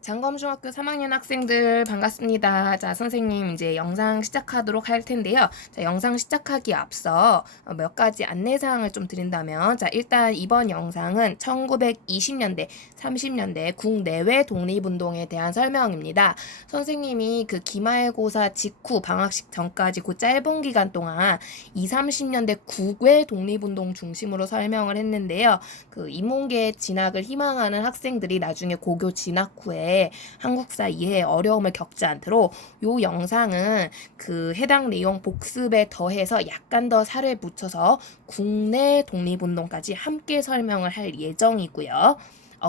장검중학교 3학년 학생들 반갑습니다. 자, 선생님 이제 영상 시작하도록 할 텐데요. 자, 영상 시작하기 앞서 몇 가지 안내사항을 좀 드린다면, 자, 일단 이번 영상은 1920년대, 30년대 국내외 독립운동에 대한 설명입니다. 선생님이 그 기말고사 직후 방학식 전까지 그 짧은 기간 동안 20, 30년대 국외 독립운동 중심으로 설명을 했는데요. 그 인문계 진학을 희망하는 학생들이 나중에 고교 진학 후에 한국사 이해에 어려움을 겪지 않도록 요 영상은 그 해당 내용 복습에 더해서 약간 더 살을 붙여서 국내 독립운동까지 함께 설명을 할 예정이고요.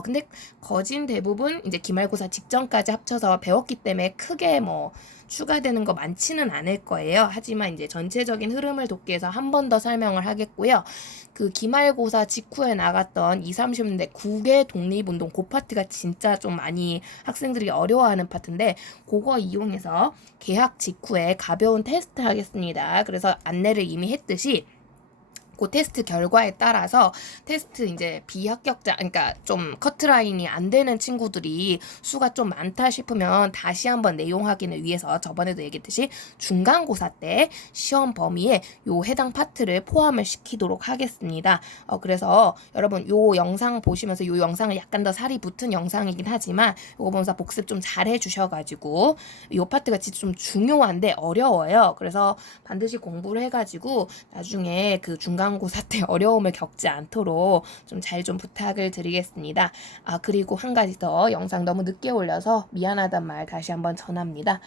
근데 거진 대부분 이제 기말고사 직전까지 합쳐서 배웠기 때문에 크게 뭐 추가되는 거 많지는 않을 거예요. 하지만 이제 전체적인 흐름을 돕기 위해서 한 번 더 설명을 하겠고요. 그 기말고사 직후에 나갔던 20, 30년대 국외 독립운동 그 파트가 진짜 좀 많이 학생들이 어려워하는 파트인데 그거 이용해서 개학 직후에 가벼운 테스트 하겠습니다. 그래서 안내를 이미 했듯이 그 테스트 결과에 따라서 테스트 이제 비합격자, 그러니까 좀 커트라인이 안 되는 친구들이 수가 좀 많다 싶으면 다시 한번 내용 확인을 위해서 저번에도 얘기했듯이 중간고사 때 시험 범위에 요 해당 파트를 포함을 시키도록 하겠습니다. 그래서 여러분 요 영상 보시면서 요 영상을 약간 더 살이 붙은 영상이긴 하지만 요거 보면서 복습 좀 잘 해주셔가지고 요 파트가 진짜 좀 중요한데 어려워요. 그래서 반드시 공부를 해가지고 나중에 그 중간고사 때 어려움을 겪지 않도록 좀 잘 좀 부탁을 드리겠습니다. 그리고 한 가지 더 영상 너무 늦게 올려서 미안하단 말 다시 한번 전합니다.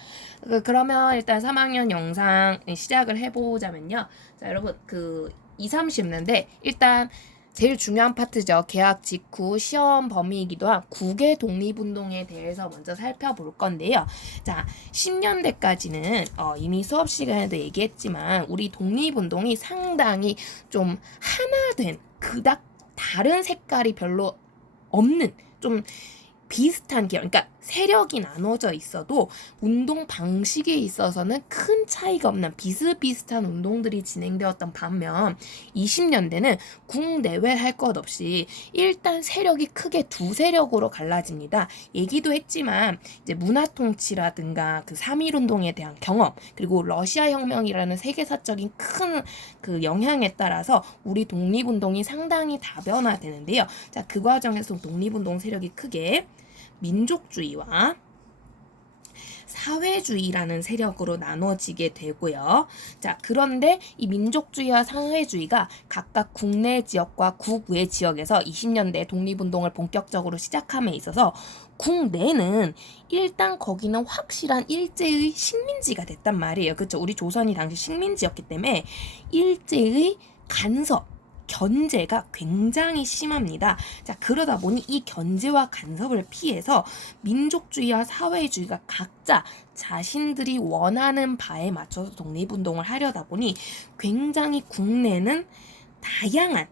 그러면 일단 3학년 영상 시작을 해보자면요. 자, 여러분 그 2, 30년대 일단 제일 중요한 파트죠. 개학 직후 시험 범위이기도 한 국외 독립운동에 대해서 먼저 살펴볼 건데요. 자, 10년대까지는 이미 수업 시간에도 얘기했지만 우리 독립운동이 상당히 좀 하나된 그닥 다른 색깔이 별로 없는 좀 비슷한 계열, 그러니까 세력이 나눠져 있어도 운동 방식에 있어서는 큰 차이가 없는 비슷비슷한 운동들이 진행되었던 반면 20년대는 국내외 할 것 없이 일단 세력이 크게 두 세력으로 갈라집니다. 얘기도 했지만 이제 문화통치라든가 그 3.1운동에 대한 경험 그리고 러시아 혁명이라는 세계사적인 큰 그 영향에 따라서 우리 독립운동이 상당히 다변화되는데요. 자, 그 과정에서 독립운동 세력이 크게 민족주의와 사회주의라는 세력으로 나눠지게 되고요. 자, 그런데 이 민족주의와 사회주의가 각각 국내 지역과 국외 지역에서 20년대 독립운동을 본격적으로 시작함에 있어서 국내는 일단 거기는 확실한 일제의 식민지가 됐단 말이에요. 그렇죠? 우리 조선이 당시 식민지였기 때문에 일제의 간섭 견제가 굉장히 심합니다. 자, 그러다 보니 이 견제와 간섭을 피해서 민족주의와 사회주의가 각자 자신들이 원하는 바에 맞춰서 독립운동을 하려다 보니 굉장히 국내는 다양한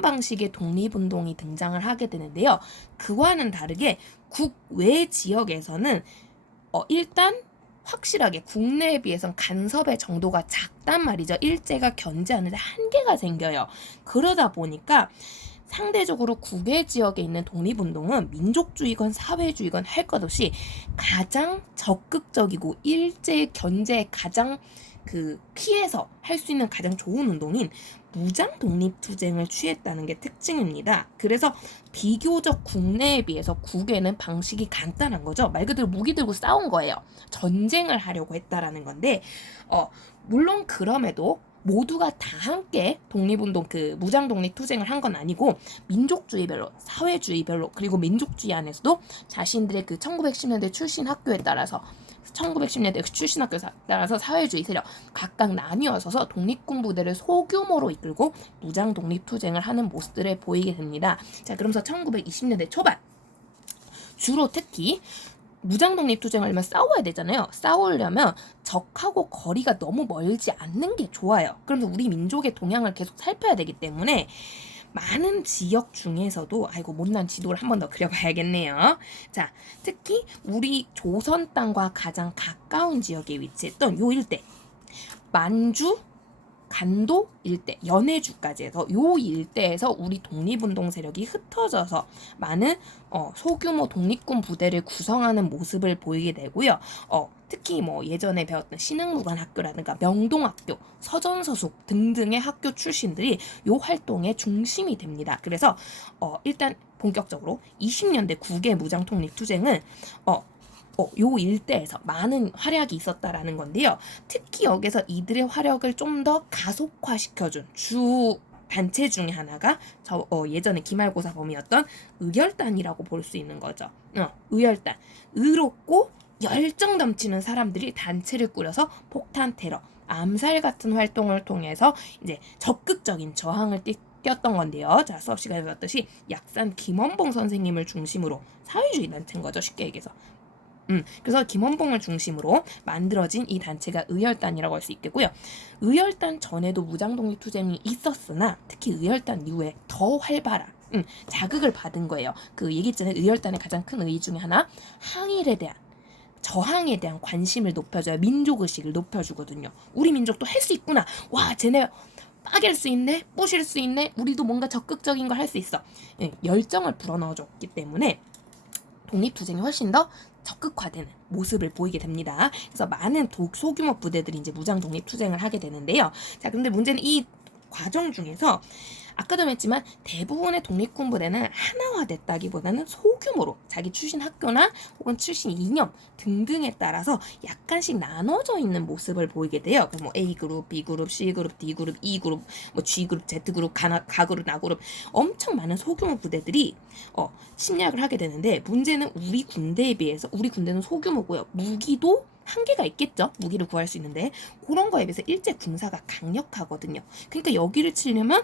방식의 독립운동이 등장을 하게 되는데요. 그와는 다르게 국외 지역에서는 일단 확실하게 국내에 비해선 간섭의 정도가 작단 말이죠. 일제가 견제하는데 한계가 생겨요. 그러다 보니까 상대적으로 국외 지역에 있는 독립운동은 민족주의건 사회주의건 할 것 없이 가장 적극적이고 일제 견제에 가장 피해서 할 수 있는 가장 좋은 운동인 무장 독립투쟁을 취했다는 게 특징입니다. 그래서 비교적 국내에 비해서 국외는 방식이 간단한 거죠. 말 그대로 무기 들고 싸운 거예요. 전쟁을 하려고 했다라는 건데, 물론 그럼에도 모두가 다 함께 독립운동 무장 독립투쟁을 한 건 아니고 민족주의별로, 사회주의별로 그리고 민족주의 안에서도 자신들의 1910년대 출신 학교에 따라서 1910년대 출신 학교에 따라서 사회주의 세력 각각 나뉘어서서 독립군부대를 소규모로 이끌고 무장 독립투쟁을 하는 모습들을 보이게 됩니다. 자, 그러면서 1920년대 초반 주로 특히 무장 독립투쟁을 하려면 싸워야 되잖아요. 싸우려면 적하고 거리가 너무 멀지 않는 게 좋아요. 그러면서 우리 민족의 동향을 계속 살펴야 되기 때문에 많은 지역 중에서도 못난 지도를 한 번 더 그려봐야겠네요. 자, 특히 우리 조선 땅과 가장 가까운 지역에 위치했던 요 일대 만주, 간도 일대, 연해주까지 해서 요 일대에서 우리 독립운동 세력이 흩어져서 많은 소규모 독립군 부대를 구성하는 모습을 보이게 되고요. 특히 뭐 예전에 배웠던 신흥무관학교라든가 명동학교, 서전서숙 등등의 학교 출신들이 요 활동의 중심이 됩니다. 그래서 일단 본격적으로 20년대 국외 무장독립투쟁은 요 일대에서 많은 활약이 있었다라는 건데요. 특히 여기서 이들의 활약을 좀 더 가속화시켜준 주 단체 중에 하나가 예전에 기말고사 범위였던 의열단이라고 볼 수 있는 거죠. 의열단. 의롭고 열정 넘치는 사람들이 단체를 꾸려서 폭탄 테러, 암살 같은 활동을 통해서 이제 적극적인 저항을 띄었던 건데요. 자, 수업 시간에 배웠듯이 약산 김원봉 선생님을 중심으로 사회주의 단체인 거죠. 쉽게 얘기해서. 그래서 김원봉을 중심으로 만들어진 이 단체가 의열단이라고 할 수 있겠고요. 의열단 전에도 무장독립투쟁이 있었으나 특히 의열단 이후에 더 활발한 자극을 받은 거예요. 그 얘기했잖아요. 의열단의 가장 큰 의의 중에 하나, 항일에 대한 저항에 대한 관심을 높여줘요. 민족의식을 높여주거든요. 우리 민족도 할 수 있구나. 와, 쟤네 빠갤 수 있네. 부실 수 있네. 우리도 뭔가 적극적인 걸 할 수 있어. 열정을 불어넣어줬기 때문에 독립투쟁이 훨씬 더 적극화되는 모습을 보이게 됩니다. 그래서 많은 소규모 부대들이 이제 무장 독립투쟁을 하게 되는데요. 자, 근데 문제는 이 과정 중에서 아까도 했지만 대부분의 독립군 부대는 하나화됐다기보다는 소규모로 자기 출신 학교나 혹은 출신 이념 등등에 따라서 약간씩 나눠져 있는 모습을 보이게 돼요. 뭐 A그룹, B그룹, C그룹, D그룹, E그룹, 뭐 G그룹, Z그룹, 가그룹, 나그룹 엄청 많은 소규모 부대들이 침략을 하게 되는데 문제는 우리 군대에 비해서 우리 군대는 소규모고요. 무기도 한계가 있겠죠. 무기를 구할 수 있는데 그런 거에 비해서 일제 군사가 강력하거든요. 그러니까 여기를 치려면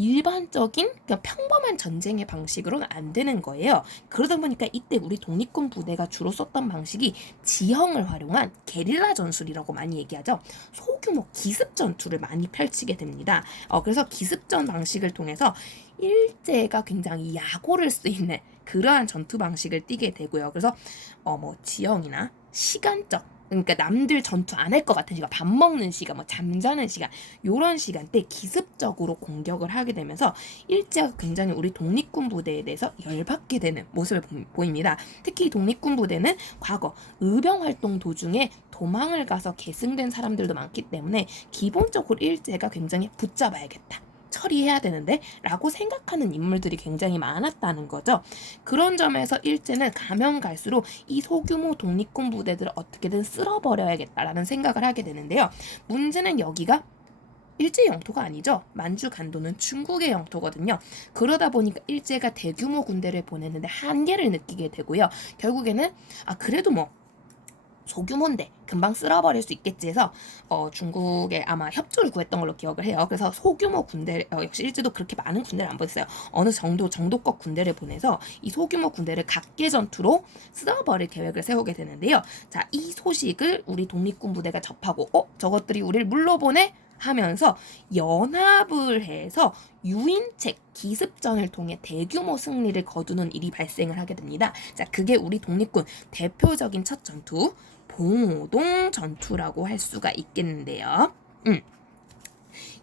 일반적인 그냥 평범한 전쟁의 방식으로는 안 되는 거예요. 그러다 보니까 이때 우리 독립군 부대가 주로 썼던 방식이 지형을 활용한 게릴라 전술이라고 많이 얘기하죠. 소규모 기습 전투를 많이 펼치게 됩니다. 그래서 기습전 방식을 통해서 일제가 굉장히 약오를 쓰이는 그러한 전투 방식을 띠게 되고요. 그래서 뭐 지형이나 시간적 그러니까 남들 전투 안 할 것 같은 시간, 밥 먹는 시간, 뭐 잠자는 시간 요런 시간대 기습적으로 공격을 하게 되면서 일제가 굉장히 우리 독립군 부대에 대해서 열받게 되는 모습을 보입니다. 특히 독립군 부대는 과거 의병 활동 도중에 도망을 가서 계승된 사람들도 많기 때문에 기본적으로 일제가 굉장히 붙잡아야겠다. 처리해야 되는데 라고 생각하는 인물들이 굉장히 많았다는 거죠. 그런 점에서 일제는 가면 갈수록 이 소규모 독립군 부대들을 어떻게든 쓸어버려야겠다라는 생각을 하게 되는데요. 문제는 여기가 일제 영토가 아니죠. 만주 간도는 중국의 영토거든요. 그러다 보니까 일제가 대규모 군대를 보내는데 한계를 느끼게 되고요. 결국에는 그래도 뭐 소규모인데 금방 쓸어버릴 수 있겠지 해서 중국에 아마 협조를 구했던 걸로 기억을 해요. 그래서 소규모 군대 역시 일제도 그렇게 많은 군대를 안 보냈어요. 어느 정도껏 군대를 보내서 이 소규모 군대를 각계 전투로 쓸어버릴 계획을 세우게 되는데요. 자, 이 소식을 우리 독립군 부대가 접하고 저것들이 우리를 물러보내 하면서 연합을 해서 유인책 기습전을 통해 대규모 승리를 거두는 일이 발생을 하게 됩니다. 자, 그게 우리 독립군 대표적인 첫 전투 봉오동 전투라고 할 수가 있겠는데요.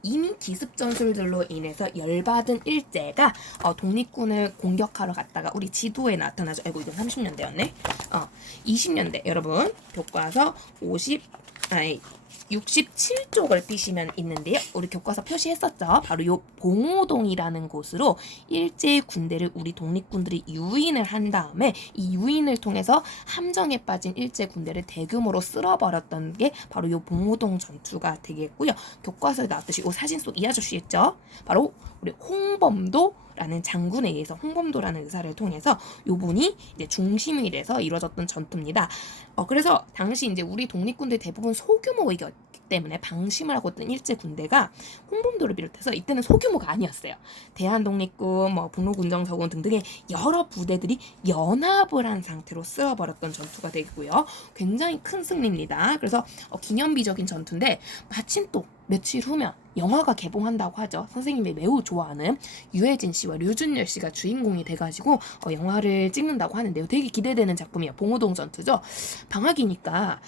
이미 기습 전술들로 인해서 열받은 일제가 독립군을 공격하러 갔다가 우리 지도에 나타나죠. 아이고 이건 30년대였네. 20년대 여러분 교과서 67쪽을 삐시면 있는데요. 우리 교과서 표시했었죠. 바로 요 봉오동이라는 곳으로 일제의 군대를 우리 독립군들이 유인을 한 다음에 이 유인을 통해서 함정에 빠진 일제 군대를 대규모로 쓸어버렸던 게 바로 요 봉오동 전투가 되겠고요. 교과서에 나왔듯이 요 사진 속 이 아저씨 있죠. 바로 우리 홍범도라는 장군에 의해서 홍범도라는 의사를 통해서 요분이 이제 중심이 돼서 이루어졌던 전투입니다. 그래서 당시 이제 우리 독립군들 대부분 소규모이기 때문에 방심을 하고 있던 일제 군대가 홍범도를 비롯해서 이때는 소규모가 아니었어요. 대한독립군, 북로군정서군 등등의 여러 부대들이 연합을 한 상태로 쓰여버렸던 전투가 되고요. 굉장히 큰 승리입니다. 그래서 기념비적인 전투인데 마침 또 며칠 후면 영화가 개봉한다고 하죠. 선생님이 매우 좋아하는 유해진 씨와 류준열 씨가 주인공이 돼가지고 영화를 찍는다고 하는데요. 되게 기대되는 작품이에요. 봉오동 전투죠. 방학이니까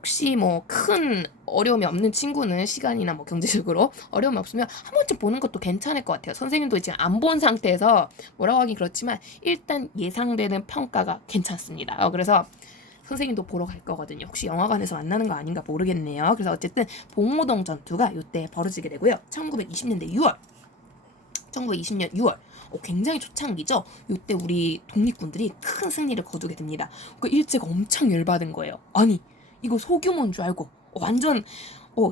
혹시 뭐 큰 어려움이 없는 친구는 시간이나 뭐 경제적으로 어려움이 없으면 한 번쯤 보는 것도 괜찮을 것 같아요. 선생님도 지금 안 본 상태에서 뭐라고 하긴 그렇지만 일단 예상되는 평가가 괜찮습니다. 그래서 선생님도 보러 갈 거거든요. 혹시 영화관에서 만나는 거 아닌가 모르겠네요. 그래서 어쨌든 봉오동 전투가 이때 벌어지게 되고요. 1920년대 6월 1920년 6월 굉장히 초창기죠. 이때 우리 독립군들이 큰 승리를 거두게 됩니다. 그 일제가 엄청 열받은 거예요. 아니 이거 소규모인 줄 알고 완전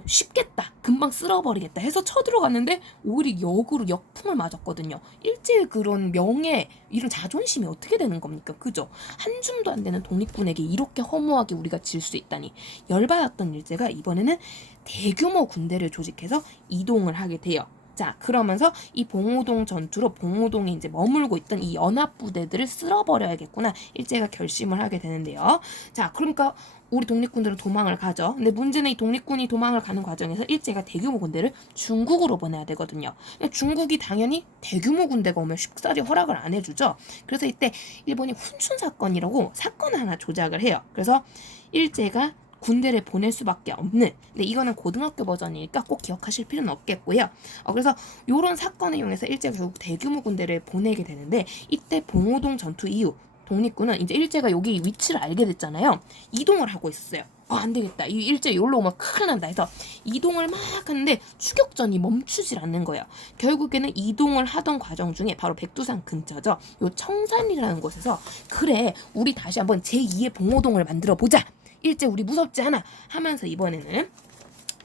쉽겠다 금방 쓸어버리겠다 해서 쳐들어갔는데 오히려 역으로 역풍을 맞았거든요. 일제의 그런 명예 이런 자존심이 어떻게 되는 겁니까? 그죠? 한 줌도 안 되는 독립군에게 이렇게 허무하게 우리가 질 수 있다니 열받았던 일제가 이번에는 대규모 군대를 조직해서 이동을 하게 돼요. 자, 그러면서 이 봉오동 전투로 봉오동에 이제 머물고 있던 이 연합부대들을 쓸어버려야겠구나 일제가 결심을 하게 되는데요. 자, 그러니까 우리 독립군들은 도망을 가죠. 근데 문제는 이 독립군이 도망을 가는 과정에서 일제가 대규모 군대를 중국으로 보내야 되거든요. 중국이 당연히 대규모 군대가 오면 쉽사리 허락을 안 해주죠. 그래서 이때 일본이 훈춘 사건이라고 사건을 하나 조작을 해요. 그래서 일제가 군대를 보낼 수밖에 없는, 근데 이거는 고등학교 버전이니까 꼭 기억하실 필요는 없겠고요. 그래서 이런 사건을 이용해서 일제가 결국 대규모 군대를 보내게 되는데 이때 봉오동 전투 이후 독립군은 이제 일제가 여기 위치를 알게 됐잖아요. 이동을 하고 있었어요. 안 되겠다. 이 일제 여기로 오면 큰일 난다 해서 이동을 막 하는데 추격전이 멈추질 않는 거예요. 결국에는 이동을 하던 과정 중에 바로 백두산 근처죠. 요 청산이라는 곳에서 그래 우리 다시 한번 제2의 봉오동을 만들어 보자. 일제 우리 무섭지 않아 하면서 이번에는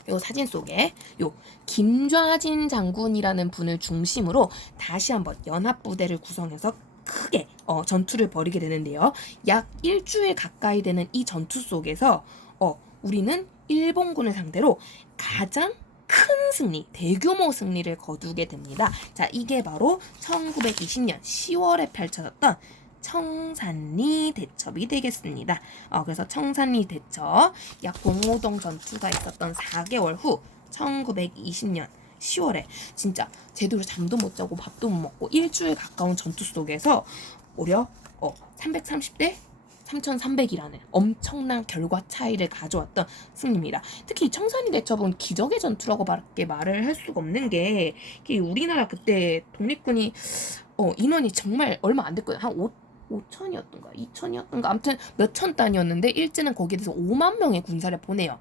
요 사진 속에 요 김좌진 장군이라는 분을 중심으로 다시 한번 연합부대를 구성해서 크게 전투를 벌이게 되는데요. 약 일주일 가까이 되는 이 전투 속에서 우리는 일본군을 상대로 가장 큰 승리, 대규모 승리를 거두게 됩니다. 자, 이게 바로 1920년 10월에 펼쳐졌던 청산리 대첩이 되겠습니다. 그래서 청산리 대첩, 약 봉오동 전투가 있었던 4개월 후 1920년 10월에 진짜 제대로 잠도 못 자고 밥도 못 먹고 일주일 가까운 전투 속에서 무려 330대 3,300이라는 엄청난 결과 차이를 가져왔던 승리입니다. 특히 청산리 대첩은 기적의 전투라고 밖에 말을 할 수가 없는 게 우리나라 그때 독립군이 인원이 정말 얼마 안 됐거든요. 한 5천이었던가 2천이었던가 아무튼 몇천 단위였는데 일제는 거기에 대해서 5만 명의 군사를 보내요.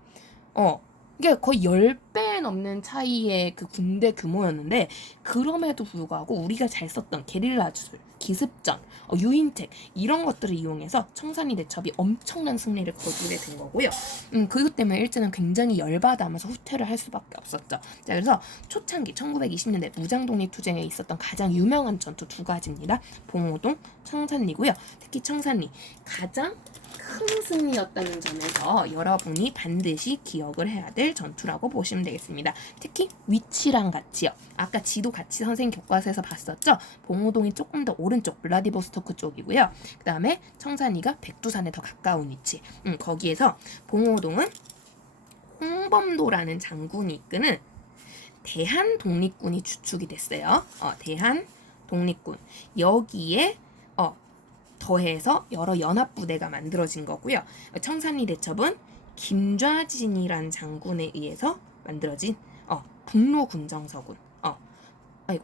이게 거의 10배 넘는 차이의 그 군대 규모였는데 그럼에도 불구하고 우리가 잘 썼던 게릴라 주술, 기습전, 유인책 이런 것들을 이용해서 청산리 대첩이 엄청난 승리를 거두게 된 거고요. 그것 때문에 일제는 굉장히 열받아하면서 후퇴를 할 수밖에 없었죠. 자, 그래서 초창기 1920년대 무장독립투쟁에 있었던 가장 유명한 전투 두 가지입니다. 봉오동, 청산리고요. 특히 청산리 가장 큰 승리였다는 점에서 여러분이 반드시 기억을 해야 될 전투라고 보시면 되겠습니다. 특히 위치랑 같이요. 아까 지도 같이 선생님 교과서에서 봤었죠? 봉오동이 조금 더 오른쪽 블라디보스토크 쪽이고요. 그 다음에 청산리가 백두산에 더 가까운 위치. 거기에서 봉오동은 홍범도라는 장군이 이끄는 대한 독립군이 주축이 됐어요. 대한 독립군. 여기에 더해서 여러 연합부대가 만들어진 거고요. 청산리 대첩은 김좌진이란 장군에 의해서 만들어진 북로군정서군.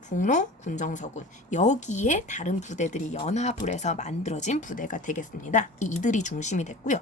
북로군정서군. 여기에 다른 부대들이 연합을 해서 만들어진 부대가 되겠습니다. 이들이 중심이 됐고요.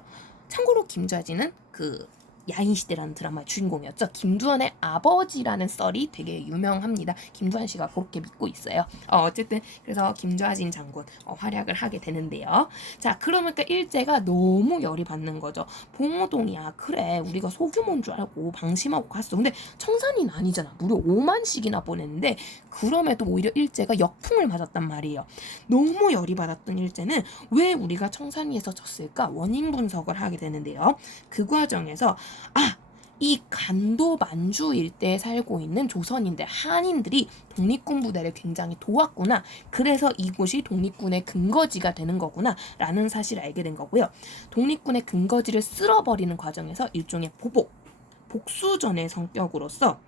참고로 김좌진은 그 야인시대라는 드라마의 주인공이었죠. 김두한의 아버지라는 썰이 되게 유명합니다. 김두한 씨가 그렇게 믿고 있어요. 어쨌든 그래서 김좌진 장군 활약을 하게 되는데요. 자, 그러니까 일제가 너무 열이 받는 거죠. 봉오동이야. 그래 우리가 소규모인 줄 알고 방심하고 갔어. 근데 청산리는 아니잖아. 무려 5만씩이나 보냈는데 그럼에도 오히려 일제가 역풍을 맞았단 말이에요. 너무 열이 받았던 일제는 왜 우리가 청산리에서 졌을까? 원인 분석을 하게 되는데요. 그 과정에서 이 간도 만주 일대에 살고 있는 조선인들, 한인들이 독립군 부대를 굉장히 도왔구나. 그래서 이곳이 독립군의 근거지가 되는 거구나 라는 사실을 알게 된 거고요. 독립군의 근거지를 쓸어버리는 과정에서 일종의 복수전의 성격으로서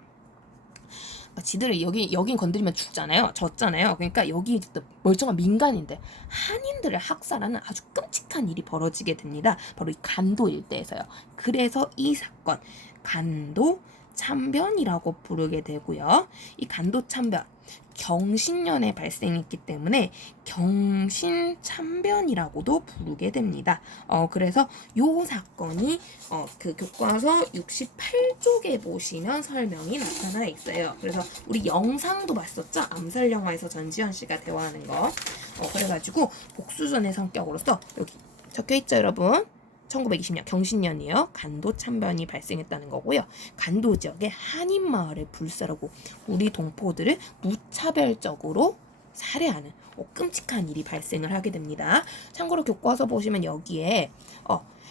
지들을 여긴 건드리면 죽잖아요. 졌잖아요. 그러니까 여기 멀쩡한 민간인들, 한인들을 학살하는 아주 끔찍한 일이 벌어지게 됩니다. 바로 이 간도 일대에서요. 그래서 이 사건 간도 참변이라고 부르게 되고요. 이 간도 참변 경신년에 발생했기 때문에 경신참변이라고도 부르게 됩니다. 그래서 요 사건이 그 교과서 68쪽에 보시면 설명이 나타나 있어요. 그래서 우리 영상도 봤었죠? 암살 영화에서 전지현 씨가 대화하는 거. 그래가지고 복수전의 성격으로서 여기 적혀 있죠, 여러분? 1920년 경신년이에요. 간도 참변이 발생했다는 거고요. 간도 지역의 한인 마을을 불사르고 우리 동포들을 무차별적으로 살해하는 끔찍한 일이 발생을 하게 됩니다. 참고로 교과서 보시면 여기에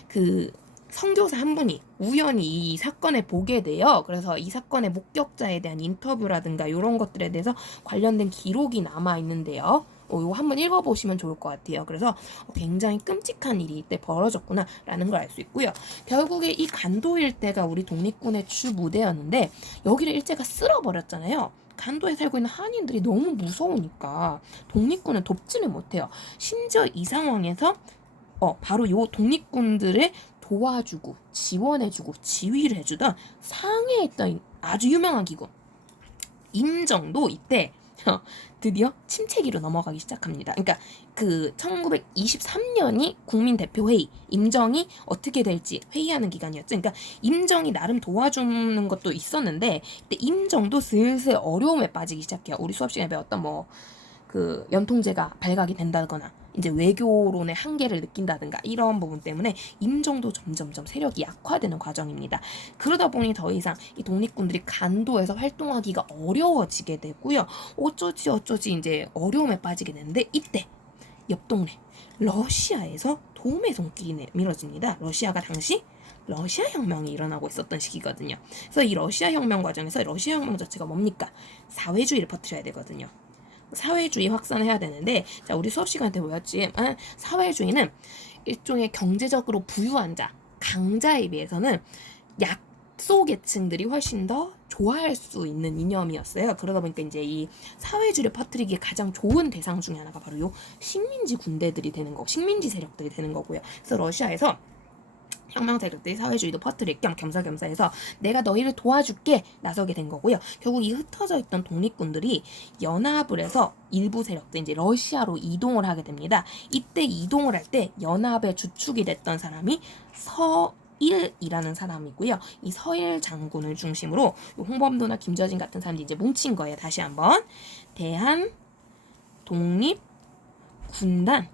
그 선교사 한 분이 우연히 이 사건을 보게 돼요. 그래서 이 사건의 목격자에 대한 인터뷰라든가 이런 것들에 대해서 관련된 기록이 남아 있는데요. 이거 한번 읽어보시면 좋을 것 같아요. 그래서 굉장히 끔찍한 일이 이때 벌어졌구나라는 걸 알 수 있고요. 결국에 이 간도 일대가 우리 독립군의 주 무대였는데 여기를 일제가 쓸어버렸잖아요. 간도에 살고 있는 한인들이 너무 무서우니까 독립군은 돕지를 못해요. 심지어 이 상황에서 바로 요 독립군들을 도와주고 지원해주고 지휘를 해주던 상해에 있던 아주 유명한 기구 임정도 이때 드디어 침체기로 넘어가기 시작합니다. 그러니까 그 1923년이 국민대표회의, 임정이 어떻게 될지 회의하는 기간이었죠. 그러니까 임정이 나름 도와주는 것도 있었는데 그때 임정도 슬슬 어려움에 빠지기 시작해요. 우리 수업 시간에 배웠던 그 연통제가 발각이 된다거나 이제 외교론의 한계를 느낀다든가 이런 부분 때문에 임정도 점점점 세력이 약화되는 과정입니다. 그러다 보니 더 이상 이 독립군들이 간도에서 활동하기가 어려워지게 되고요. 어쩌지 이제 어려움에 빠지게 되는데 이때 옆 동네 러시아에서 도움의 손길이 내밀어집니다. 러시아가 당시 러시아 혁명이 일어나고 있었던 시기거든요. 그래서 이 러시아 혁명 과정에서 러시아 혁명 자체가 뭡니까? 사회주의를 퍼뜨려야 되거든요. 사회주의 확산해야 되는데 자 우리 수업 시간 때 뭐였지? 사회주의는 일종의 경제적으로 부유한 자, 강자에 비해서는 약소계층들이 훨씬 더 좋아할 수 있는 이념이었어요. 그러다 보니까 이제 이 사회주의를 퍼뜨리기에 가장 좋은 대상 중에 하나가 바로 요 식민지 군대들이 되는 거, 식민지 세력들이 되는 거고요. 그래서 러시아에서 혁명 세력들이 사회주의도 퍼뜨릴 겸 겸사겸사해서 내가 너희를 도와줄게 나서게 된 거고요. 결국 이 흩어져 있던 독립군들이 연합을 해서 일부 세력들 이제 러시아로 이동을 하게 됩니다. 이때 이동을 할 때 연합의 주축이 됐던 사람이 서일이라는 사람이고요. 이 서일 장군을 중심으로 홍범도나 김저진 같은 사람들이 이제 뭉친 거예요. 다시 한번 대한 독립 군단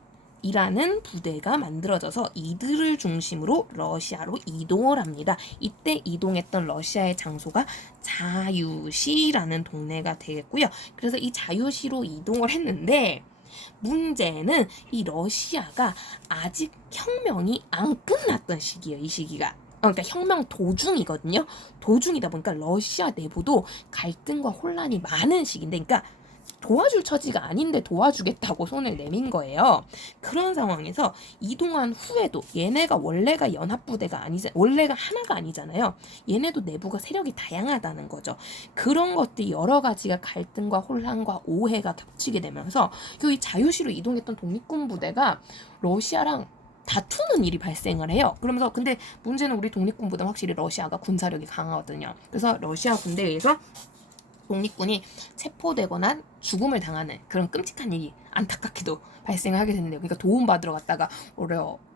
이라는 부대가 만들어져서 이들을 중심으로 러시아로 이동을 합니다. 이때 이동했던 러시아의 장소가 자유시라는 동네가 되겠고요. 그래서 이 자유시로 이동을 했는데 문제는 이 러시아가 아직 혁명이 안 끝났던 시기예요. 이 시기가. 그러니까 혁명 도중이거든요. 도중이다 보니까 러시아 내부도 갈등과 혼란이 많은 시기인데 그러니까 도와줄 처지가 아닌데 도와주겠다고 손을 내민 거예요. 그런 상황에서 이동한 후에도 얘네가 원래가 연합부대가 원래가 하나가 아니잖아요. 얘네도 내부가 세력이 다양하다는 거죠. 그런 것들이 여러 가지가 갈등과 혼란과 오해가 겹치게 되면서 이 자유시로 이동했던 독립군 부대가 러시아랑 다투는 일이 발생을 해요. 그러면서 근데 문제는 우리 독립군보다 확실히 러시아가 군사력이 강하거든요. 그래서 러시아 군대에 의해서 독립군이 체포되거나 죽음을 당하는 그런 끔찍한 일이 안타깝게도 발생하게 됐는데요. 그러니까 도움받으러 갔다가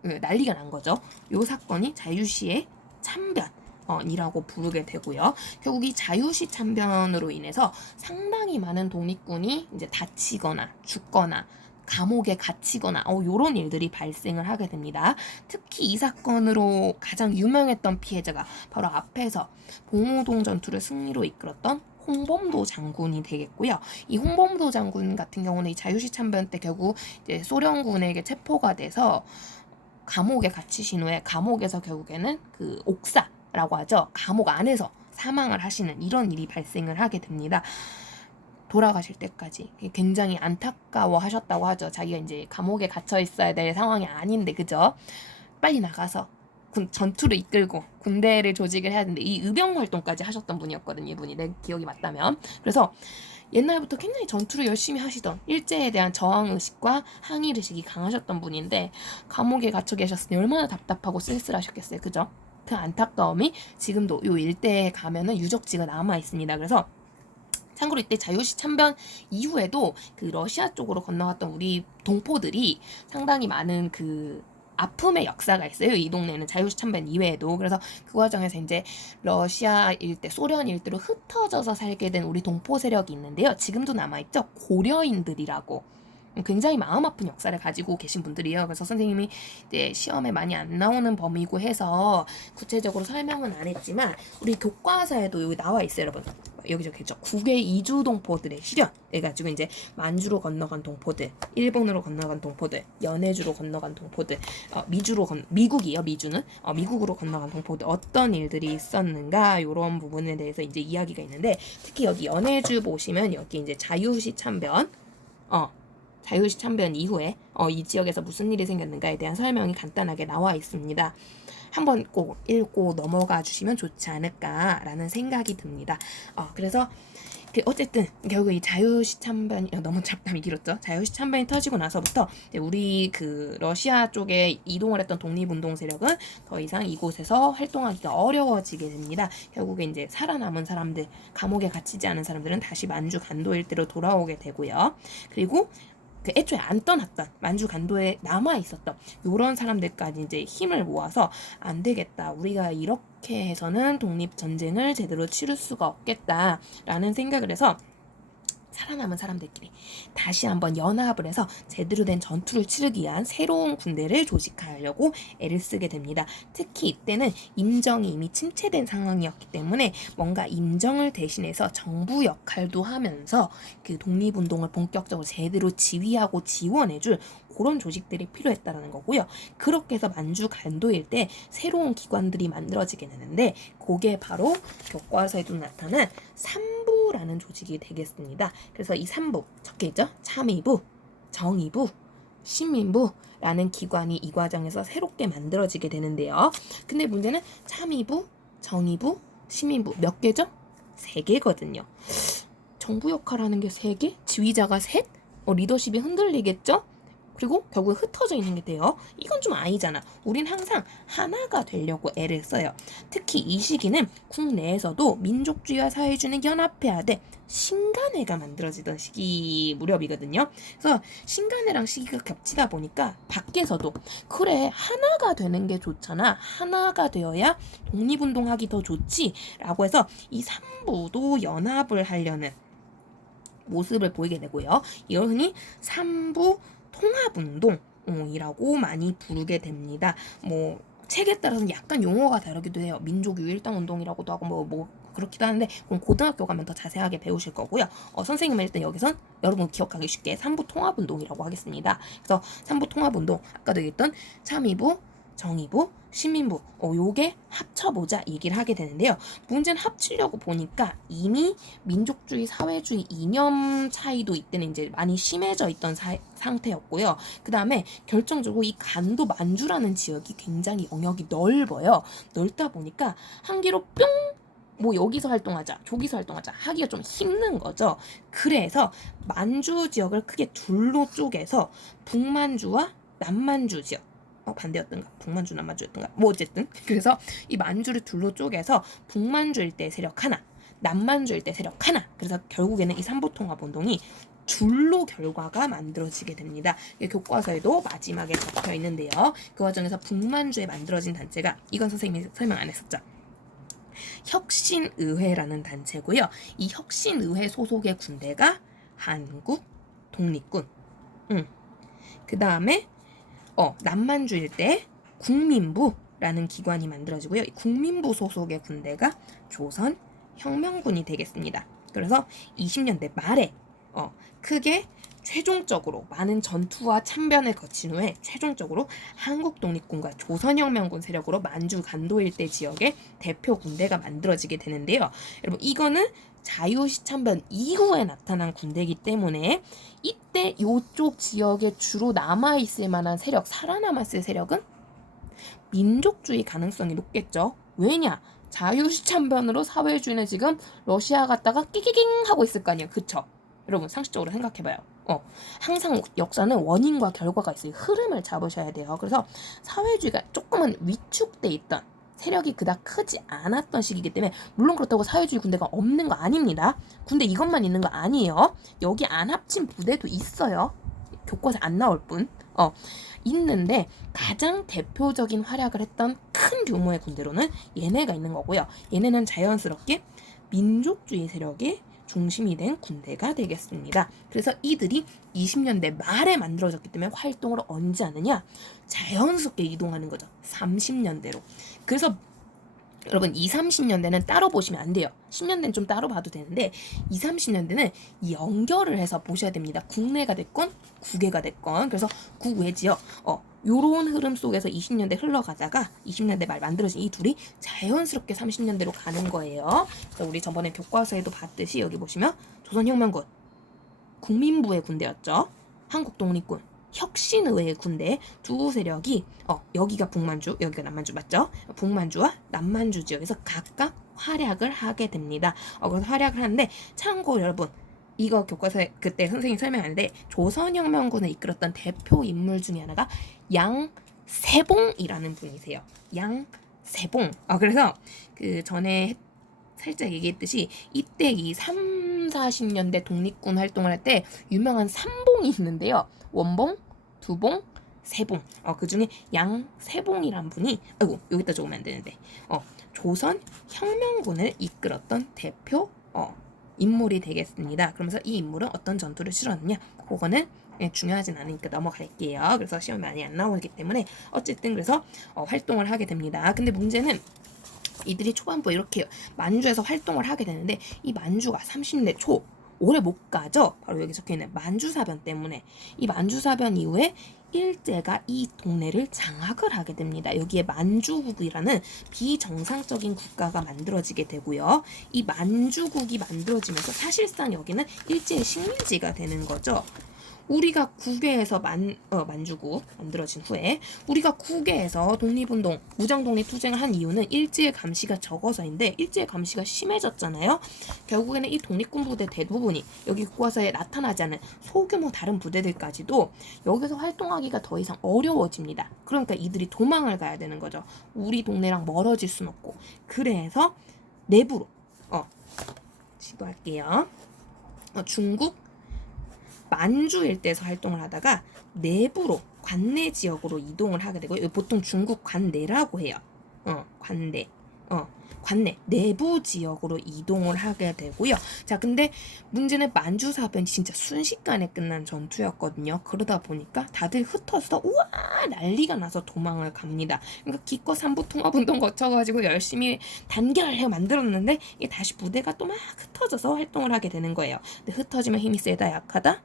난리가 난 거죠. 이 사건이 자유시의 참변이라고 부르게 되고요. 결국 이 자유시 참변으로 인해서 상당히 많은 독립군이 이제 다치거나 죽거나 감옥에 갇히거나 요런 일들이 발생을 하게 됩니다. 특히 이 사건으로 가장 유명했던 피해자가 바로 앞에서 봉오동 전투를 승리로 이끌었던 홍범도 장군이 되겠고요. 이 홍범도 장군 같은 경우는 이 자유시 참변 때 결국 이제 소련군에게 체포가 돼서 감옥에 갇히신 후에 감옥에서 결국에는 그 옥사라고 하죠. 감옥 안에서 사망을 하시는 이런 일이 발생을 하게 됩니다. 돌아가실 때까지 굉장히 안타까워 하셨다고 하죠. 자기가 이제 감옥에 갇혀 있어야 될 상황이 아닌데 그죠? 빨리 나가서 전투를 이끌고 군대를 조직을 해야 되는데 이 의병 활동까지 하셨던 분이었거든요. 이분이 내 기억이 맞다면. 그래서 옛날부터 굉장히 전투를 열심히 하시던 일제에 대한 저항 의식과 항일 의식이 강하셨던 분인데 감옥에 갇혀 계셨으니 얼마나 답답하고 쓸쓸하셨겠어요. 그죠? 그 안타까움이 지금도 요 일대에 가면은 유적지가 남아 있습니다. 그래서 참고로 이때 자유시 참변 이후에도 그 러시아 쪽으로 건너갔던 우리 동포들이 상당히 많은 그 아픔의 역사가 있어요. 이 동네는 자유시 참변 이외에도. 그래서 그 과정에서 이제 러시아 일대, 소련 일대로 흩어져서 살게 된 우리 동포 세력이 있는데요. 지금도 남아있죠. 고려인들이라고. 굉장히 마음 아픈 역사를 가지고 계신 분들이에요. 그래서 선생님이 이제 시험에 많이 안 나오는 범위고 해서 구체적으로 설명은 안 했지만 우리 교과서에도 여기 나와 있어요, 여러분. 여기저기 있죠. 국외 이주 동포들의 시련 해가지고 이제 만주로 건너간 동포들, 일본으로 건너간 동포들, 연해주로 건너간 동포들, 미국이요, 미주는 미국으로 건너간 동포들 어떤 일들이 있었는가 이런 부분에 대해서 이제 이야기가 있는데 특히 여기 연해주 보시면 여기 이제 자유시 참변 자유시 참변 이후에 이 지역에서 무슨 일이 생겼는가에 대한 설명이 간단하게 나와 있습니다. 한번 꼭 읽고 넘어가 주시면 좋지 않을까라는 생각이 듭니다. 그래서 어쨌든 결국 이 자유시 참변이 너무 잡담이 길었죠. 자유시 참변이 터지고 나서부터 우리 그 러시아 쪽에 이동을 했던 독립운동 세력은 더 이상 이곳에서 활동하기가 어려워지게 됩니다. 결국에 이제 살아남은 사람들, 감옥에 갇히지 않은 사람들은 다시 만주 간도 일대로 돌아오게 되고요. 그리고 그 애초에 안 떠났던 만주 간도에 남아 있었던 요런 사람들까지 이제 힘을 모아서 안 되겠다. 우리가 이렇게 해서는 독립 전쟁을 제대로 치를 수가 없겠다라는 생각을 해서 살아남은 사람들끼리 다시 한번 연합을 해서 제대로 된 전투를 치르기 위한 새로운 군대를 조직하려고 애를 쓰게 됩니다. 특히 이때는 임정이 이미 침체된 상황이었기 때문에 뭔가 임정을 대신해서 정부 역할도 하면서 그 독립운동을 본격적으로 제대로 지휘하고 지원해줄 그런 조직들이 필요했다는 거고요. 그렇게 해서 만주 간도 일대 새로운 기관들이 만들어지게 되는데 그게 바로 교과서에도 나타난 삼부라는 조직이 되겠습니다. 그래서 이 삼부 적혀있죠? 참의부, 정의부, 신민부라는 기관이 이 과정에서 새롭게 만들어지게 되는데요. 근데 문제는 참의부, 정의부, 시민부 몇 개죠? 3개거든요. 정부 역할하는 게 3개? 지휘자가 셋? 리더십이 흔들리겠죠? 그리고 결국에 흩어져 있는 게 돼요. 이건 좀 아니잖아. 우린 항상 하나가 되려고 애를 써요. 특히 이 시기는 국내에서도 민족주의와 사회주의는 연합해야 돼. 신간회가 만들어지던 시기 무렵이거든요. 그래서 신간회랑 시기가 겹치다 보니까 밖에서도 그래 하나가 되는 게 좋잖아. 하나가 되어야 독립운동하기 더 좋지. 라고 해서 이 삼부도 연합을 하려는 모습을 보이게 되고요. 이걸 흔히 삼부 통합운동이라고 많이 부르게 됩니다. 뭐 책에 따라서는 약간 용어가 다르기도 해요. 민족유일당운동이라고도 하고 뭐 그렇기도 하는데 그럼 고등학교 가면 더 자세하게 배우실 거고요. 선생님은 일단 여기선 여러분 기억하기 쉽게 삼부 통합운동이라고 하겠습니다. 그래서 삼부 통합운동 아까도 얘기했던 참의부, 정의부, 시민부 요게 합쳐보자 얘기를 하게 되는데요. 문제는 합치려고 보니까 이미 민족주의, 사회주의 이념 차이도 이때는 이제 많이 심해져 있던 상태였고요. 그 다음에 결정적으로 이 간도 만주라는 지역이 굉장히 영역이 넓어요. 넓다 보니까 한 개로 뿅! 뭐 여기서 활동하자, 저기서 활동하자 하기가 좀 힘든 거죠. 그래서 만주 지역을 크게 둘로 쪼개서 북만주와 남만주 지역 반대였던가 북만주 남만주였던가 뭐 어쨌든 그래서 이 만주를 둘로 쪼개서 북만주 일대 세력 하나 남만주 일대 세력 하나 그래서 결국에는 이 삼부통합운동이 줄로 결과가 만들어지게 됩니다. 교과서에도 마지막에 적혀 있는데요. 그 과정에서 북만주에 만들어진 단체가 이건 선생님이 설명 안 했었죠. 혁신의회라는 단체고요. 이 혁신의회 소속의 군대가 한국 독립군 그 다음에 남만주 일대 국민부라는 기관이 만들어지고요. 이 국민부 소속의 군대가 조선혁명군이 되겠습니다. 그래서 20년대 말에 크게 최종적으로 많은 전투와 참변을 거친 후에 최종적으로 한국독립군과 조선혁명군 세력으로 만주 간도 일대 지역의 대표 군대가 만들어지게 되는데요. 여러분 이거는 자유시 참변 이후에 나타난 군대이기 때문에 이때 이쪽 지역에 주로 남아있을 만한 세력, 살아남았을 세력은 민족주의 가능성이 높겠죠. 왜냐? 자유시참변으로 사회주의는 지금 러시아 갔다가 끼기깅 하고 있을 거 아니에요. 그쵸? 여러분 상식적으로 생각해봐요. 항상 역사는 원인과 결과가 있어요. 흐름을 잡으셔야 돼요. 그래서 사회주의가 조금은 위축돼 있던 세력이 그닥 크지 않았던 시기이기 때문에 물론 그렇다고 사회주의 군대가 없는 거 아닙니다. 군대 이것만 있는 거 아니에요. 여기 안 합친 부대도 있어요. 교과서에 안 나올 뿐. 있는데 가장 대표적인 활약을 했던 큰 규모의 군대로는 얘네가 있는 거고요. 얘네는 자연스럽게 민족주의 세력의 중심이 된 군대가 되겠습니다. 그래서 이들이 20년대 말에 만들어졌기 때문에 활동을 언제 하느냐? 자연스럽게 이동하는 거죠. 30년대로. 그래서 여러분 20, 30년대는 따로 보시면 안 돼요. 10년대는 좀 따로 봐도 되는데 20, 30년대는 연결을 해서 보셔야 됩니다. 국내가 됐건 국외가 됐건. 그래서 국외지요. 요런 흐름 속에서 20년대 흘러가다가 20년대 말 만들어진 이 둘이 자연스럽게 30년대로 가는 거예요. 그래서 우리 저번에 교과서에도 봤듯이 여기 보시면 조선혁명군, 국민부의 군대였죠. 한국독립군, 혁신의회의 군대 두 세력이 여기가 북만주, 여기가 남만주 맞죠? 북만주와 남만주 지역에서 각각 활약을 하게 됩니다. 그래서 활약을 하는데 참고 여러분 이거 교과서에 그때 선생님이 설명하는데 조선혁명군을 이끌었던 대표 인물 중에 하나가 양세봉이라는 분이세요. 양세봉. 그래서 그 전에 살짝 얘기했듯이 이때 이 3, 40년대 독립군 활동을 할 때 유명한 3봉이 있는데요. 원봉, 두봉, 세봉. 그 중에 양세봉이란 분이 여기다 적으면 안 되는데 조선 혁명군을 이끌었던 대표 인물이 되겠습니다. 그러면서 이 인물은 어떤 전투를 치렀느냐? 그거는 중요하진 않으니까 넘어갈게요. 그래서 시험이 많이 안 나오기 때문에 어쨌든 그래서 활동을 하게 됩니다. 근데 문제는 이들이 초반부에 이렇게 만주에서 활동을 하게 되는데 이 만주가 30대 초 오래 못 가죠. 바로 여기 적혀있는 만주사변 때문에. 이 만주사변 이후에 일제가 이 동네를 장악을 하게 됩니다. 여기에 만주국이라는 비정상적인 국가가 만들어지게 되고요. 이 만주국이 만들어지면서 사실상 여기는 일제의 식민지가 되는 거죠. 우리가 국외에서 만주국 만들어진 후에 우리가 국외에서 독립운동, 무장독립투쟁을 한 이유는 일제의 감시가 적어서인데 일제의 감시가 심해졌잖아요. 결국에는 이 독립군 부대 대부분이 여기 교과서에 나타나지 않은 소규모 다른 부대들까지도 여기서 활동하기가 더 이상 어려워집니다. 그러니까 이들이 도망을 가야 되는 거죠. 우리 동네랑 멀어질 순 없고. 그래서 내부로 시도할게요. 중국 만주 일대에서 활동을 하다가 내부로 관내 지역으로 이동을 하게 되고요. 보통 중국 관내라고 해요. 관내 내부 지역으로 이동을 하게 되고요. 자, 근데 문제는 만주사변이 진짜 순식간에 끝난 전투였거든요. 그러다 보니까 다들 흩어서 우와 난리가 나서 도망을 갑니다. 그러니까 기껏 삼부통합운동 거쳐가지고 열심히 단결을 해 만들었는데 이게 다시 부대가 또 막 흩어져서 활동을 하게 되는 거예요. 근데 흩어지면 힘이 세다 약하다?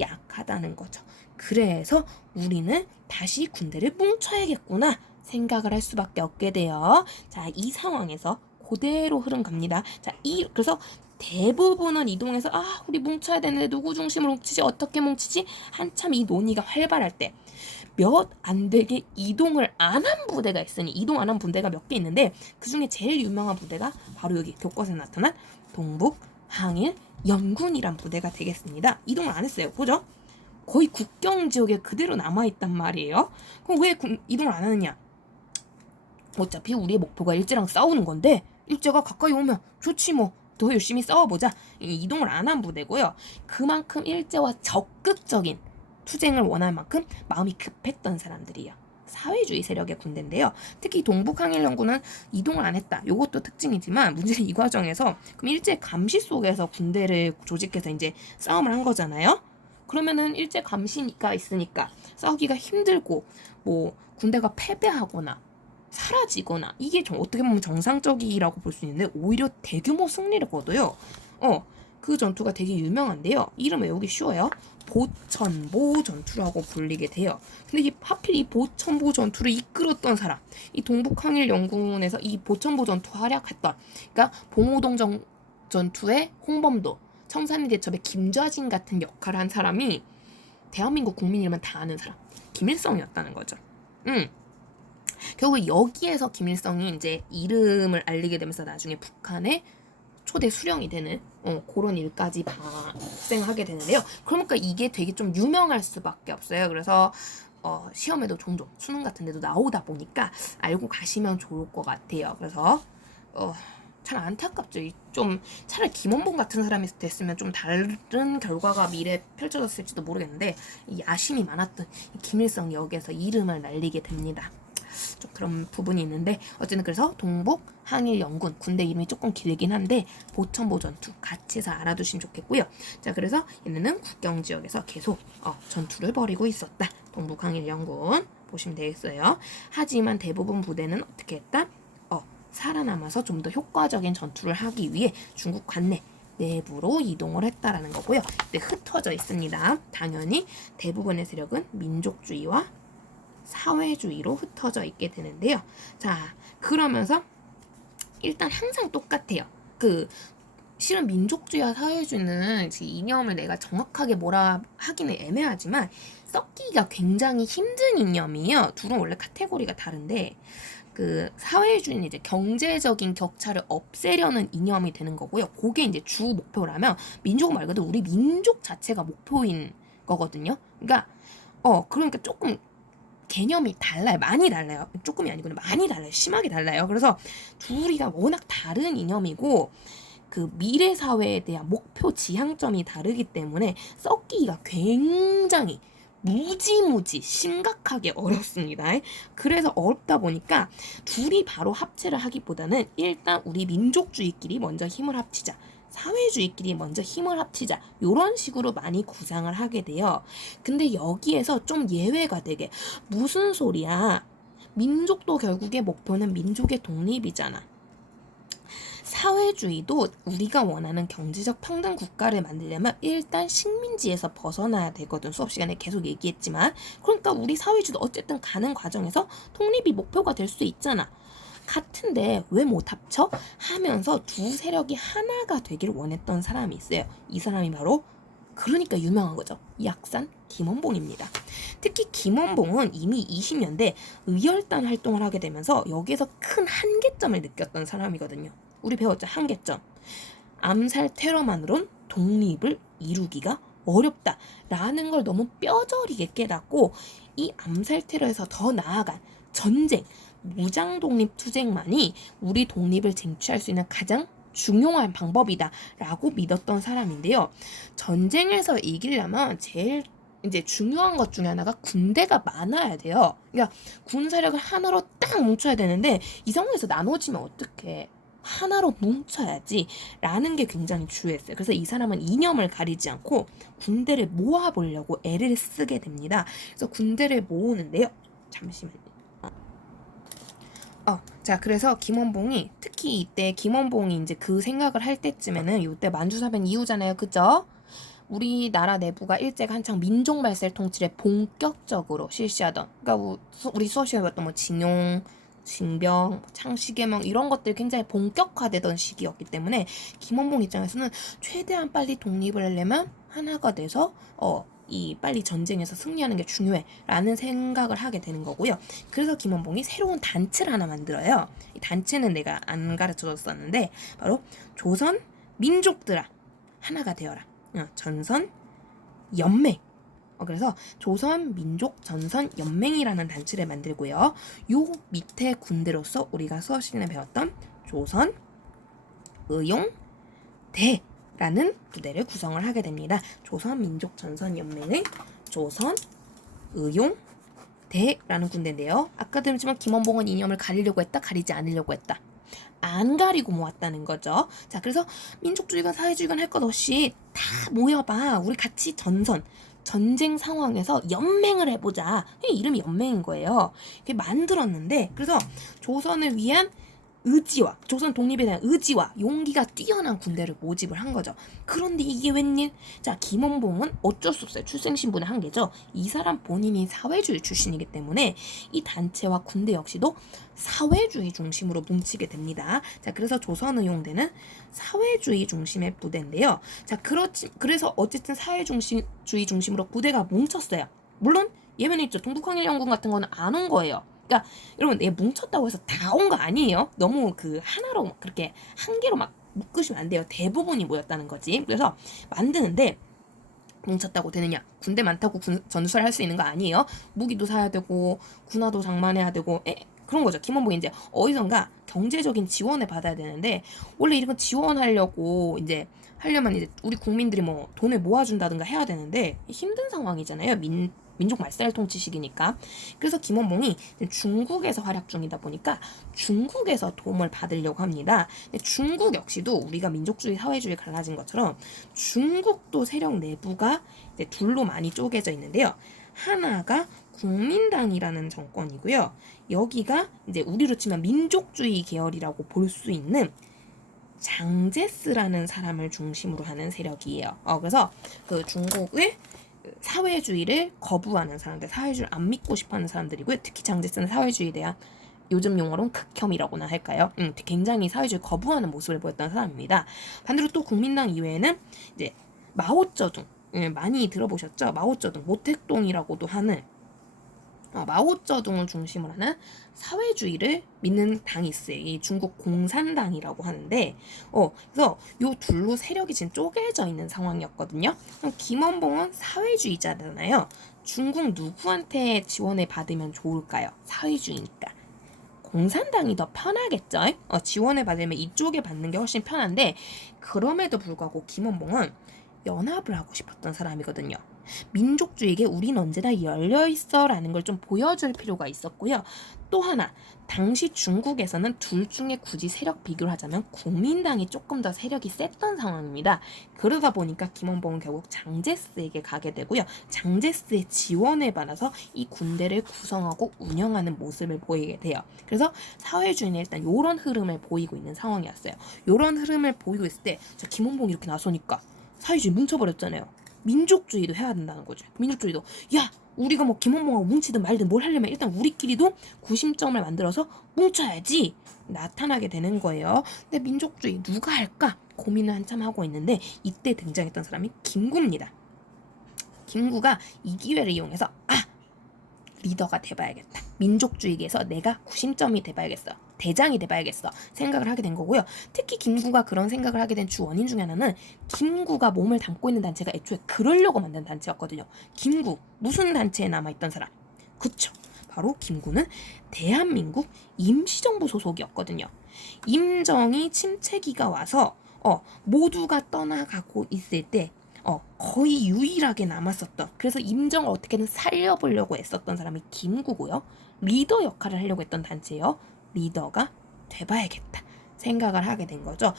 약하다는 거죠. 그래서 우리는 다시 군대를 뭉쳐야겠구나 생각을 할 수밖에 없게 돼요. 자, 이 상황에서 그대로 흐름 갑니다. 자, 그래서 대부분은 이동해서 우리 뭉쳐야 되는데 누구 중심으로 뭉치지? 어떻게 뭉치지? 한참 이 논의가 활발할 때 몇 안 되게 이동을 안 한 부대가 있으니 이동 안 한 부대가 몇 개 있는데 그 중에 제일 유명한 부대가 바로 여기 교과서에 나타난 동북 항일 연군이란 부대가 되겠습니다. 이동을 안 했어요. 그죠? 거의 국경 지역에 그대로 남아있단 말이에요. 그럼 왜 이동을 안 하느냐? 어차피 우리의 목표가 일제랑 싸우는 건데 일제가 가까이 오면 좋지 뭐. 더 열심히 싸워보자. 이동을 안 한 부대고요. 그만큼 일제와 적극적인 투쟁을 원할 만큼 마음이 급했던 사람들이에요. 사회주의 세력의 군대인데요. 특히 동북항일연군은 이동을 안 했다. 이것도 특징이지만 문제는 이 과정에서 그럼 일제 감시 속에서 군대를 조직해서 이제 싸움을 한 거잖아요. 그러면은 일제 감시가 있으니까 싸우기가 힘들고 뭐 군대가 패배하거나 사라지거나 이게 좀 어떻게 보면 정상적이라고 볼 수 있는데 오히려 대규모 승리를 거둬요. 그 전투가 되게 유명한데요. 이름 외우기 쉬워요. 보천보 전투라고 불리게 돼요. 근데 하필 이 보천보 전투를 이끌었던 사람, 이 동북항일연군에서 이 보천보 전투 활약했던, 그러니까 봉오동 전투의 홍범도, 청산리 대첩의 김좌진 같은 역할을 한 사람이 대한민국 국민이라면 다 아는 사람, 김일성이었다는 거죠. 결국 여기에서 김일성이 이제 이름을 알리게 되면서 나중에 북한의 초대 수령이 되는 그런 일까지 발생하게 되는데요. 그러니까 이게 되게 좀 유명할 수밖에 없어요. 그래서 시험에도 종종 수능 같은 데도 나오다 보니까 알고 가시면 좋을 것 같아요. 그래서 참 안타깝죠. 좀 차라리 김원봉 같은 사람이 됐으면 좀 다른 결과가 미래에 펼쳐졌을지도 모르겠는데 이 야심이 많았던 이 김일성 역에서 이름을 날리게 됩니다. 좀 그런 부분이 있는데 어쨌든 그래서 동북 항일 영군 군대 이름이 조금 길긴 한데 보천보 전투 같이 해서 알아두시면 좋겠고요. 자, 그래서 얘네는 국경 지역에서 계속 전투를 벌이고 있었다. 동북 항일 영군 보시면 되겠어요. 하지만 대부분 부대는 어떻게 했다? 살아남아서 좀 더 효과적인 전투를 하기 위해 중국 관내 내부로 이동을 했다라는 거고요. 네, 흩어져 있습니다. 당연히 대부분의 세력은 민족주의와 사회주의로 흩어져 있게 되는데요. 자, 그러면서 일단 항상 똑같아요. 실은 민족주의와 사회주의는 이념을 내가 정확하게 뭐라 하기는 애매하지만 섞기가 굉장히 힘든 이념이에요. 둘은 원래 카테고리가 다른데 사회주의는 이제 경제적인 격차를 없애려는 이념이 되는 거고요. 그게 이제 주 목표라면 민족 말 그대로 우리 민족 자체가 목표인 거거든요. 그러니까 조금 개념이 달라요. 많이 달라요. 조금이 아니고 많이 달라요. 심하게 달라요. 그래서 둘이가 워낙 다른 이념이고 미래 사회에 대한 목표 지향점이 다르기 때문에 섞기가 굉장히 무지무지 심각하게 어렵습니다. 그래서 어렵다 보니까 둘이 바로 합체를 하기보다는 일단 우리 민족주의끼리 먼저 힘을 합치자. 사회주의끼리 먼저 힘을 합치자. 이런 식으로 많이 구상을 하게 돼요. 근데 여기에서 좀 예외가 되게 무슨 소리야. 민족도 결국에 목표는 민족의 독립이잖아. 사회주의도 우리가 원하는 경제적 평등 국가를 만들려면 일단 식민지에서 벗어나야 되거든. 수업 시간에 계속 얘기했지만. 그러니까 우리 사회주의도 어쨌든 가는 과정에서 독립이 목표가 될 수 있잖아. 같은데 왜 못 합쳐? 하면서 두 세력이 하나가 되기를 원했던 사람이 있어요. 이 사람이 바로 그러니까 유명한 거죠. 약산 김원봉입니다. 특히 김원봉은 이미 20년대 의열단 활동을 하게 되면서 여기에서 큰 한계점을 느꼈던 사람이거든요. 우리 배웠죠? 한계점. 암살 테러만으론 독립을 이루기가 어렵다라는 걸 너무 뼈저리게 깨닫고 이 암살 테러에서 더 나아간 전쟁, 무장 독립 투쟁만이 우리 독립을 쟁취할 수 있는 가장 중요한 방법이다라고 믿었던 사람인데요. 전쟁에서 이기려면 제일 이제 중요한 것 중에 하나가 군대가 많아야 돼요. 그러니까 군 세력을 하나로 딱 뭉쳐야 되는데 이 상황에서 나눠지면 어떡해. 하나로 뭉쳐야지 라는 게 굉장히 중요했어요. 그래서 이 사람은 이념을 가리지 않고 군대를 모아보려고 애를 쓰게 됩니다. 그래서 군대를 모으는데요. 잠시만요. 자, 그래서 김원봉이 특히 이때 김원봉이 이제 그 생각을 할 때쯤에는 이때 만주사변 이후잖아요. 그죠? 우리나라 내부가 일제가 한창 민족 말살 통치를 본격적으로 실시하던, 그러니까 우리 수업 시간에 봤던 징용, 징병, 창씨개명 이런 것들이 굉장히 본격화되던 시기였기 때문에 김원봉 입장에서는 최대한 빨리 독립을 하려면 하나가 돼서 이 빨리 전쟁에서 승리하는 게 중요해라는 생각을 하게 되는 거고요. 그래서 김원봉이 새로운 단체를 하나 만들어요. 이 단체는 내가 안 가르쳐줬었는데 바로 조선 민족들아 하나가 되어라. 전선 연맹. 그래서 조선 민족 전선 연맹이라는 단체를 만들고요. 요 밑에 군대로서 우리가 수업 시간에 배웠던 조선 의용 대라는 부대를 구성을 하게 됩니다. 조선 민족 전선 연맹의 조선 의용 대라는 군대인데요. 아까 들었지만 김원봉은 이념을 가리려고 했다, 가리지 않으려고 했다. 안 가리고 모았다는 거죠. 자, 그래서 민족주의건 사회주의건 할 것 없이 다 모여봐. 우리 같이 전쟁 상황에서 연맹을 해보자. 이름이 연맹인 거예요. 이렇게 만들었는데 그래서 조선을 위한 의지와 조선 독립에 대한 의지와 용기가 뛰어난 군대를 모집을 한 거죠. 그런데 이게 웬일? 자, 김원봉은 어쩔 수 없어요. 출생신분의 한계죠. 이 사람 본인이 사회주의 출신이기 때문에 이 단체와 군대 역시도 사회주의 중심으로 뭉치게 됩니다. 자, 그래서 조선의용대는 사회주의 중심의 부대인데요. 자, 그래서 어쨌든 사회주의 중심으로 부대가 뭉쳤어요. 물론 예외는 있죠. 동북항일연군 같은 거는 안 온 거예요. 그러니까 여러분 얘 뭉쳤다고 해서 다 온 거 아니에요. 너무 그 하나로 막 그렇게 한 개로 막 묶으시면 안 돼요. 대부분이 모였다는 거지. 그래서 만드는데 뭉쳤다고 되느냐? 군대 많다고 전투를 할 수 있는 거 아니에요. 무기도 사야 되고 군화도 장만해야 되고 그런 거죠. 김원봉이 이제 어디선가 경제적인 지원을 받아야 되는데 원래 이런 지원하려고 이제 하려면 이제 우리 국민들이 뭐 돈을 모아준다든가 해야 되는데 힘든 상황이잖아요. 민족 말살 통치 시기니까. 그래서 김원봉이 중국에서 활약 중이다 보니까 중국에서 도움을 받으려고 합니다. 근데 중국 역시도 우리가 민족주의, 사회주의 갈라진 것처럼 중국도 세력 내부가 이제 둘로 많이 쪼개져 있는데요. 하나가 국민당이라는 정권이고요. 여기가 이제 우리로 치면 민족주의 계열이라고 볼 수 있는 장제스라는 사람을 중심으로 하는 세력이에요. 그래서 그 중국의 사회주의를 거부하는 사람들, 사회주의를 안 믿고 싶어하는 사람들이고요. 특히 장제스는 사회주의에 대한 요즘 용어로는 극혐이라고나 할까요? 굉장히 사회주의 거부하는 모습을 보였던 사람입니다. 반대로 또 국민당 이외에는 이제 마오쩌둥, 많이 들어보셨죠? 마오쩌둥, 모택동이라고도 하는 마오쩌둥을 중심으로 하는 사회주의를 믿는 당이 있어요. 이 중국 공산당이라고 하는데, 그래서 요 둘로 세력이 지금 쪼개져 있는 상황이었거든요. 그럼 김원봉은 사회주의자잖아요. 중국 누구한테 지원을 받으면 좋을까요? 사회주의니까. 공산당이 더 편하겠죠? 지원을 받으면 이쪽에 받는 게 훨씬 편한데, 그럼에도 불구하고 김원봉은 연합을 하고 싶었던 사람이거든요. 민족주의에게 우린 언제나 열려있어 라는 걸 좀 보여줄 필요가 있었고요. 또 하나, 당시 중국에서는 둘 중에 굳이 세력 비교를 하자면 국민당이 조금 더 세력이 셌던 상황입니다. 그러다 보니까 김원봉은 결국 장제스에게 가게 되고요. 장제스의 지원을 받아서 이 군대를 구성하고 운영하는 모습을 보이게 돼요. 그래서 사회주의는 일단 이런 흐름을 보이고 있는 상황이었어요. 이런 흐름을 보이고 있을 때 김원봉이 이렇게 나서니까 사회주의 뭉쳐버렸잖아요. 민족주의도 해야 된다는 거죠. 민족주의도 야 우리가 뭐 김원봉하고 뭉치든 말든 뭘 하려면 일단 우리끼리도 구심점을 만들어서 뭉쳐야지 나타나게 되는 거예요. 근데 민족주의 누가 할까 고민을 한참 하고 있는데 이때 등장했던 사람이 김구입니다. 김구가 이 기회를 이용해서 리더가 돼봐야겠다. 민족주의에서 내가 구심점이 돼봐야겠어. 대장이 돼봐야겠어. 생각을 하게 된 거고요. 특히 김구가 그런 생각을 하게 된 주 원인 중에 하나는 김구가 몸을 담고 있는 단체가 애초에 그러려고 만든 단체였거든요. 김구, 무슨 단체에 남아있던 사람? 그쵸. 바로 김구는 대한민국 임시정부 소속이었거든요. 임정이 침체기가 와서 모두가 떠나가고 있을 때 거의 유일하게 남았었던, 그래서 임정을 어떻게든 살려보려고 애썼던 사람이 김구고요. 리더 역할을 하려고 했던 단체예요. 리더가 돼봐야겠다 생각을 하게 된 거죠.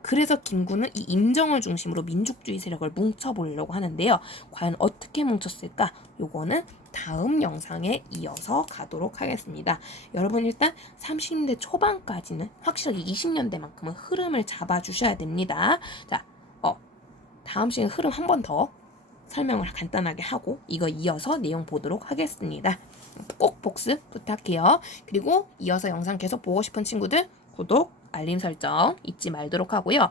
그래서 김구는 이 임정을 중심으로 민족주의 세력을 뭉쳐보려고 하는데요. 과연 어떻게 뭉쳤을까? 요거는 다음 영상에 이어서 가도록 하겠습니다. 여러분 일단 30년대 초반까지는 확실하게 20년대만큼은 흐름을 잡아주셔야 됩니다. 자, 다음 시간에 흐름 한 번 더 설명을 간단하게 하고 이거 이어서 내용 보도록 하겠습니다. 꼭 복습 부탁해요. 그리고 이어서 영상 계속 보고 싶은 친구들 구독, 알림 설정 잊지 말도록 하고요.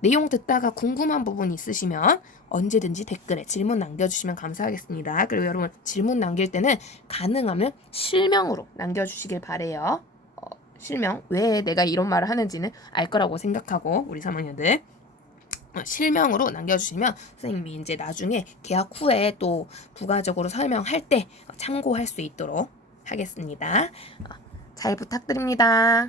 내용 듣다가 궁금한 부분 있으시면 언제든지 댓글에 질문 남겨주시면 감사하겠습니다. 그리고 여러분 질문 남길 때는 가능하면 실명으로 남겨주시길 바래요. 실명, 왜 내가 이런 말을 하는지는 알 거라고 생각하고 우리 3학년들 실명으로 남겨주시면 선생님이 이제 나중에 개학 후에 또 부가적으로 설명할 때 참고할 수 있도록 하겠습니다. 잘 부탁드립니다.